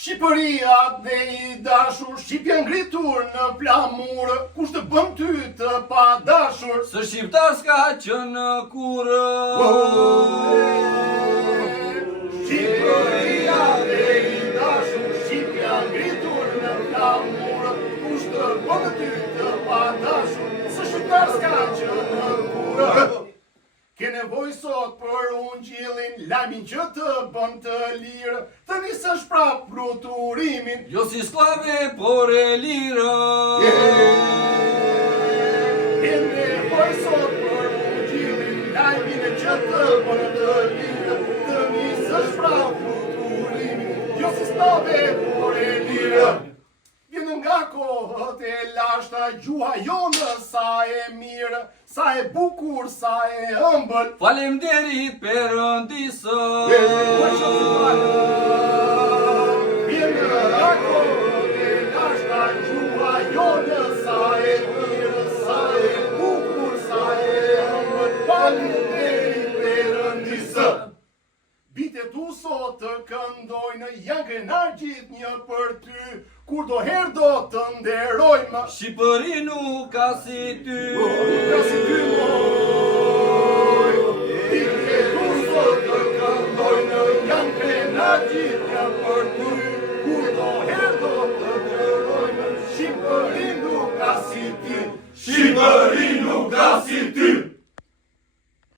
Shqipëria dhe I dashur, Shqipja ngritur në flamur, kush të bën ty të padashur? Së shqiptar s'ka qenë kurrë. Shqipëria dhe I dashur, Shqipja ngritur në flamur, kush të bën ty të padashur? Së shqiptar s'ka qenë kurrë. Ke nevoj sot për unë gjillin, lajmin që të bën të lirë, të nisësh prap fluturimin. Jo si sklave, por e lirë. Ke nevoj sot për unë gjillin, lajmin që të bën të lirë, të nisësh prap fluturimin. Jo si sklave, por e lirë. Vjen nga kohët e lashta, gjuha jonë sa e mirë, sa e bukur, sa e ëmbël. Faleminderit Perëndisë. Vjen nga kohët e lashta, gjuha jonë sa e mirë, sa e bukur, sa e ëmbël. Faleminderit Perëndisë. Bitet tu sot të këndojnë, janë krenar gjithë një për ty, kur do herë do të nderojmë. Shqipëri nuk ka si ty. Nuk ka si ty moj. Bitet tu sot të këndojnë, janë krenar gjithë një për ty, kur do herë do të nderojmë. Shqipëri nuk ka si ty. Shqipëri nuk ka si ty.